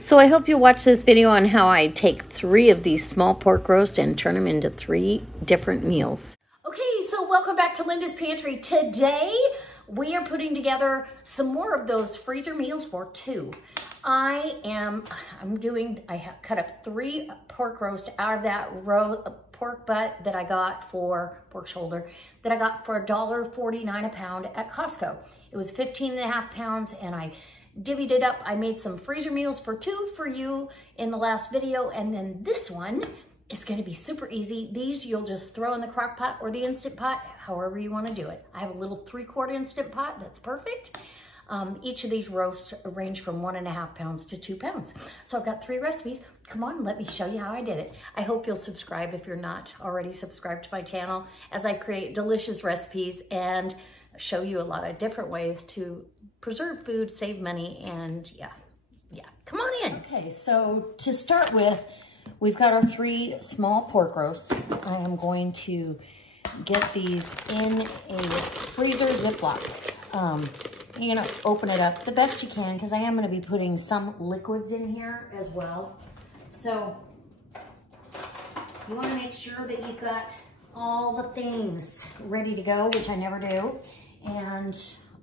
So I hope you'll watch this video on how I take 3 of these small pork roasts and turn them into 3 different meals. Okay, so welcome back to Linda's Pantry. Today, we are putting together some more of those freezer meals for 2. I have cut up 3 pork roasts out of that pork butt that I got for, pork shoulder, that I got for $1.49 a pound at Costco. It was 15.5 pounds and I divvied it up. I made some freezer meals for 2 for you in the last video, and then this one is gonna be super easy. These you'll just throw in the crock pot or the Instant Pot, however you wanna do it. I have a little 3/4 Instant Pot, that's perfect. Each of these roasts range from 1.5 pounds to 2 pounds. So I've got 3 recipes. Come on, let me show you how I did it. I hope you'll subscribe if you're not already subscribed to my channel, as I create delicious recipes and show you a lot of different ways to preserve food, save money, and yeah, come on in. Okay, so to start with, we've got our 3 small pork roasts. I am going to get these in a freezer Ziploc. You're gonna open it up the best you can, because I am gonna be putting some liquids in here as well. So you wanna make sure that you've got all the things ready to go, which I never do. And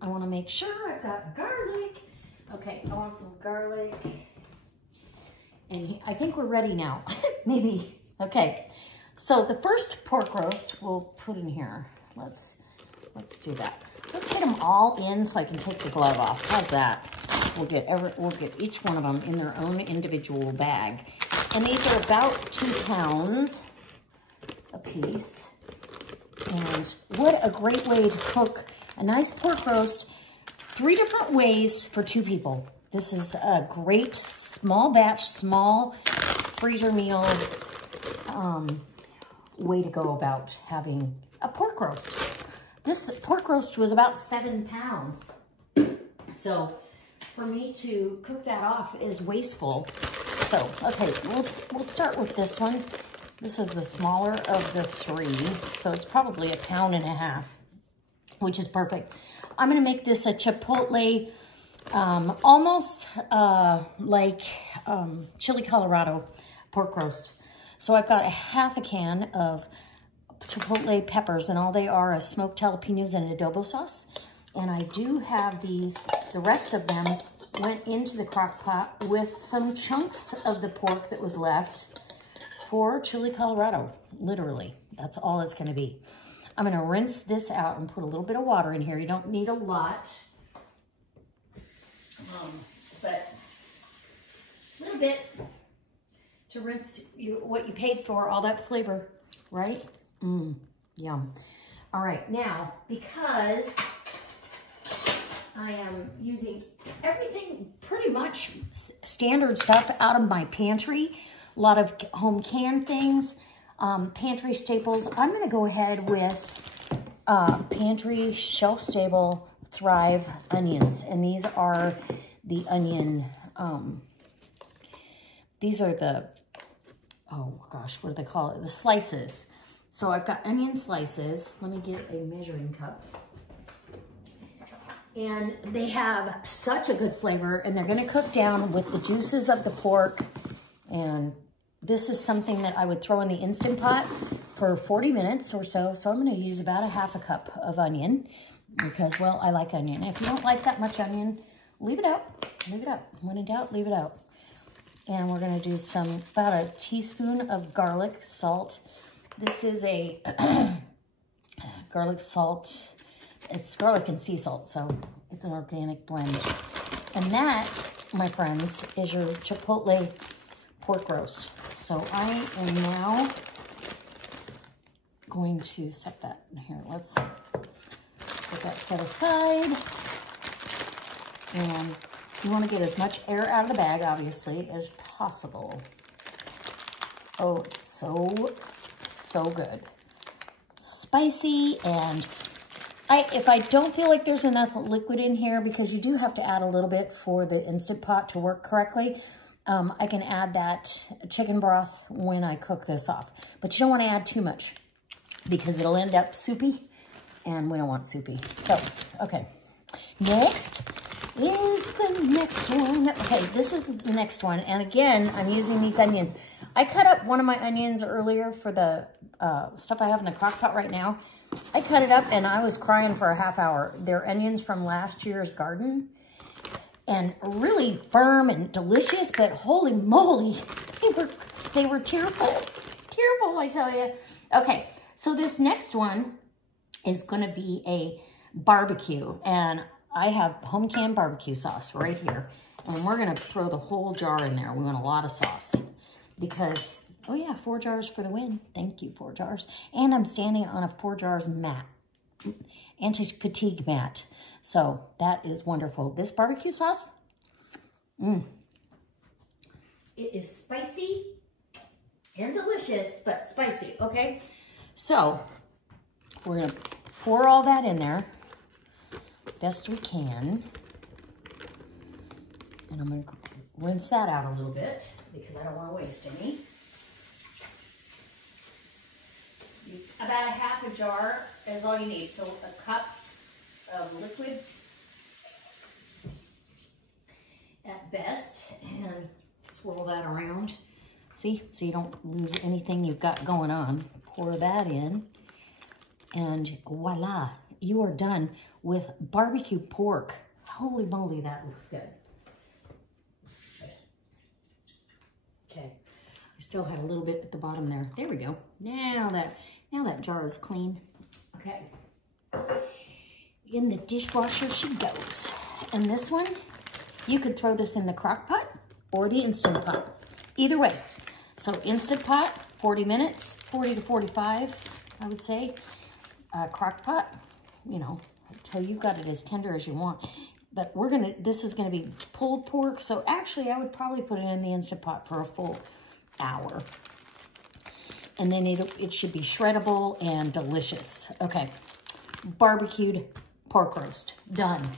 I wanna make sure I've got garlic. Okay, I want some garlic. And I think we're ready now, maybe. Okay, so the first pork roast we'll put in here. Let's do that. Let's get them all in so I can take the glove off. How's that? We'll get each one of them in their own individual bag. And these are about 2 pounds a piece. And what a great way to cook a nice pork roast 3 different ways for 2 people. This is a great small batch, small freezer meal way to go about having a pork roast. This pork roast was about 7 pounds. So for me to cook that off is wasteful. So, okay, we'll start with this one. This is the smaller of the 3, so it's probably 1.5 pounds, which is perfect. I'm gonna make this a chipotle, almost like chili Colorado pork roast. So I've got 1/2 can of chipotle peppers, and all they are is smoked jalapenos and adobo sauce. And I do have these, the rest of them went into the crock pot with some chunks of the pork that was left for chili Colorado, literally. That's all it's gonna be. I'm gonna rinse this out and put a little bit of water in here. You don't need a lot, but a little bit to rinse what you paid for, all that flavor, right? Yum. All right, now, because I am using everything, pretty much standard stuff out of my pantry, a lot of home canned things, pantry staples, I'm gonna go ahead with pantry shelf-stable Thrive onions. And these are the onion, these are the, oh gosh, what do they call it? The slices. So I've got onion slices. Let me get a measuring cup. And they have such a good flavor, and they're gonna cook down with the juices of the pork. And this is something that I would throw in the Instant Pot for 40 minutes or so. So I'm gonna use about 1/2 cup of onion because, well, I like onion. If you don't like that much onion, leave it out, leave it out. When in doubt, leave it out. And we're gonna do about 1 teaspoon of garlic salt. This is a garlic salt. It's garlic and sea salt, so it's an organic blend. And that, my friends, is your chipotle pork roast. So I am now going to set that here. Let's get that set aside. And you want to get as much air out of the bag, obviously, as possible. Oh, it's so good. Spicy, and if I don't feel like there's enough liquid in here, because you do have to add a little bit for the Instant Pot to work correctly, I can add that chicken broth when I cook this off. But you don't want to add too much because it'll end up soupy, and we don't want soupy. So, okay. Next, is the next one. Okay, this is the next one. And again, I'm using these onions. I cut up one of my onions earlier for the stuff I have in the crock pot right now. I cut it up and I was crying for a half hour. They're onions from last year's garden. And really firm and delicious, but holy moly, they were tearful. Tearful, I tell you. Okay, so this next one is gonna be a barbecue. And I have home canned barbecue sauce right here. And we're gonna throw the whole jar in there. We want a lot of sauce because, oh yeah, 4 jars for the win. Thank you, 4 jars. And I'm standing on a 4 jars mat, anti-fatigue mat. So that is wonderful. This barbecue sauce, it is spicy and delicious, but spicy, okay? So we're gonna pour all that in there best we can. And I'm gonna rinse that out a little bit because I don't wanna waste any. About a half a jar is all you need. So a cup of liquid at best, and swirl that around. See, so you don't lose anything you've got going on. Pour that in, and voila, you are done with barbecue pork. Holy moly, that looks good. Okay, I still had a little bit at the bottom there. There we go. Now that jar is clean. Okay. In the dishwasher she goes. And this one, you could throw this in the crock pot or the Instant Pot. Either way. So Instant Pot, 40 minutes, 40 to 45, I would say. Crock pot, you know, until you've got it as tender as you want. But this is gonna be pulled pork. So actually I would probably put it in the Instant Pot for a full hour. And then it should be shreddable and delicious. Okay, barbecued pork roast, done.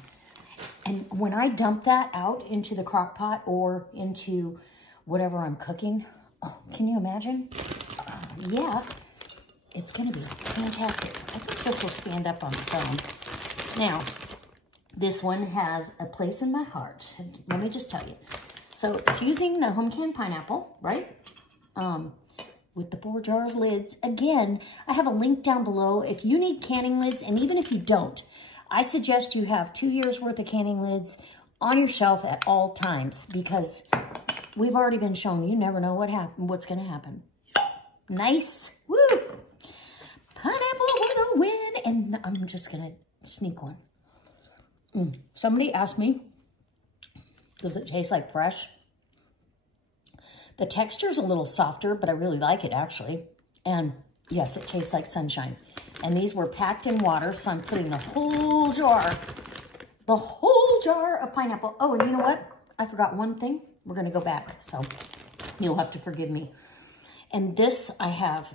And when I dump that out into the crock pot or into whatever I'm cooking, oh, can you imagine? Yeah, it's gonna be fantastic. I think this will stand up on its own. Now, this one has a place in my heart. Let me just tell you. So it's using the home canned pineapple, right? With the 4 jars lids. Again, I have a link down below. If you need canning lids, and even if you don't, I suggest you have 2 years worth of canning lids on your shelf at all times, because we've already been shown you never know what's gonna happen. Nice, woo! Pineapple with a win, and I'm just gonna sneak one. Somebody asked me, does it taste like fresh? The texture is a little softer, but I really like it actually. And yes, it tastes like sunshine. And these were packed in water, so I'm putting the whole jar of pineapple. Oh, and you know what? I forgot one thing. We're gonna go back, so you'll have to forgive me. And this, I have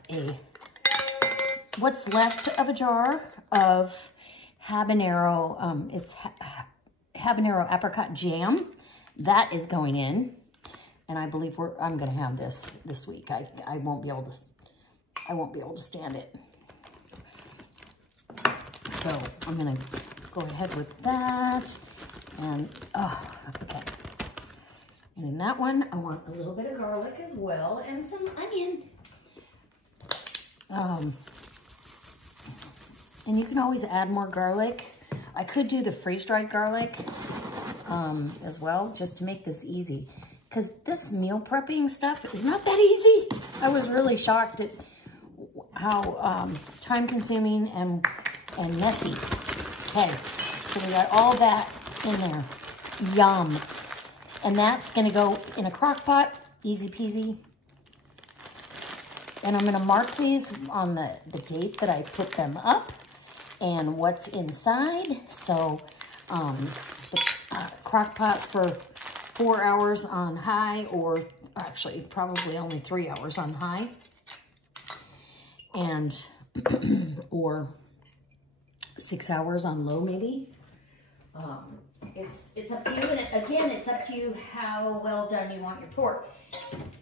what's left of a jar of habanero, it's habanero apricot jam. That is going in. And I believe I'm gonna have this week. I won't be able to stand it. So I'm gonna go ahead with that. And okay. And in that one, I want a little bit of garlic as well and some onion. And you can always add more garlic. I could do the freeze-dried garlic as well, just to make this easy. Because this meal prepping stuff is not that easy. I was really shocked at how time-consuming and messy. Okay, so we got all that in there. Yum. And that's gonna go in a crock pot, easy peasy. And I'm gonna mark these on the date that I put them up and what's inside. So the crock pot for 4 hours on high, or actually probably only 3 hours on high, and or 6 hours on low maybe. It's up to you, and again, it's up to you how well done you want your pork.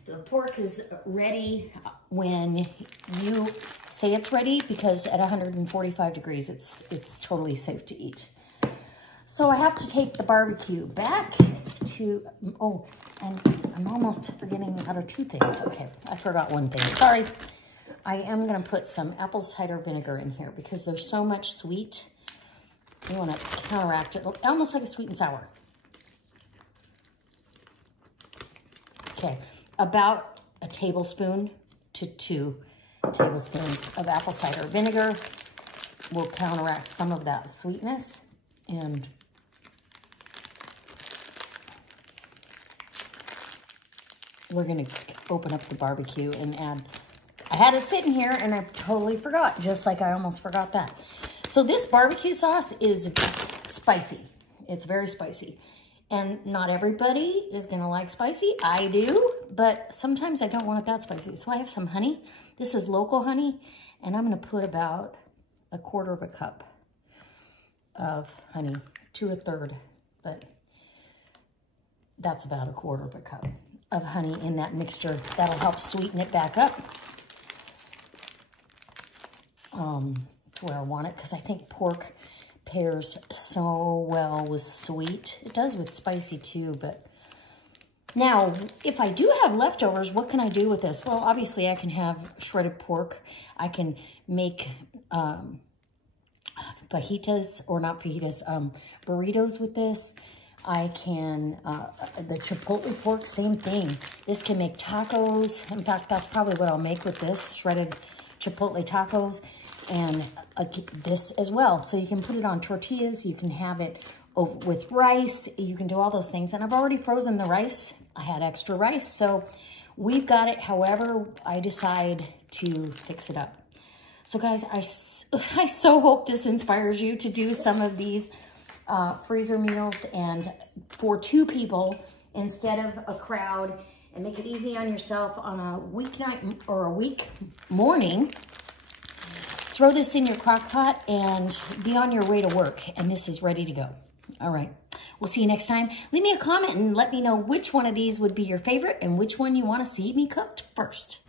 The pork is ready when you say it's ready, because at 145 degrees, it's totally safe to eat. So I have to take the barbecue back to, oh, and I'm almost forgetting how to two things. Okay, I forgot one thing, sorry. I am gonna put some apple cider vinegar in here because there's so much sweet. You wanna counteract it, almost like a sweet and sour. Okay, about a tablespoon to 2 tablespoons of apple cider vinegar will counteract some of that sweetness. And we're gonna open up the barbecue and add, I had it sitting here and I totally forgot, just like I almost forgot that. So this barbecue sauce is spicy. It's very spicy. And not everybody is gonna like spicy. I do, but sometimes I don't want it that spicy. So I have some honey. This is local honey, and I'm gonna put about 1/4 cup of honey to 1/3, but that's about 1/4 cup of honey in that mixture. That'll help sweeten it back up to where I want it, because I think pork pairs so well with sweet. It does with spicy too, but now if I do have leftovers, what can I do with this? Well, obviously I can have shredded pork. I can make fajitas, or not fajitas, burritos with this. I can, the chipotle pork, same thing. This can make tacos. In fact, that's probably what I'll make with this, shredded chipotle tacos. And this as well. So you can put it on tortillas. You can have it with rice. You can do all those things. And I've already frozen the rice. I had extra rice. So we've got it however I decide to fix it up. So guys, I so hope this inspires you to do some of these freezer meals, and for 2 people instead of a crowd, and make it easy on yourself on a weeknight or a week morning. Throw this in your crock pot and be on your way to work, and this is ready to go. All right, we'll see you next time. Leave me a comment and let me know which one of these would be your favorite and which one you want to see me cooked first.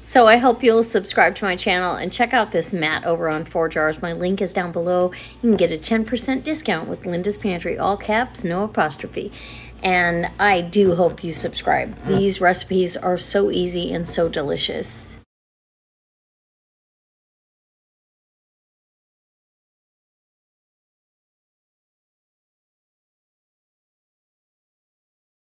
So I hope you'll subscribe to my channel and check out this mat over on 4 Jars. My link is down below. You can get a 10% discount with Linda's Pantry, all caps, no apostrophe. And I do hope you subscribe. These recipes are so easy and so delicious.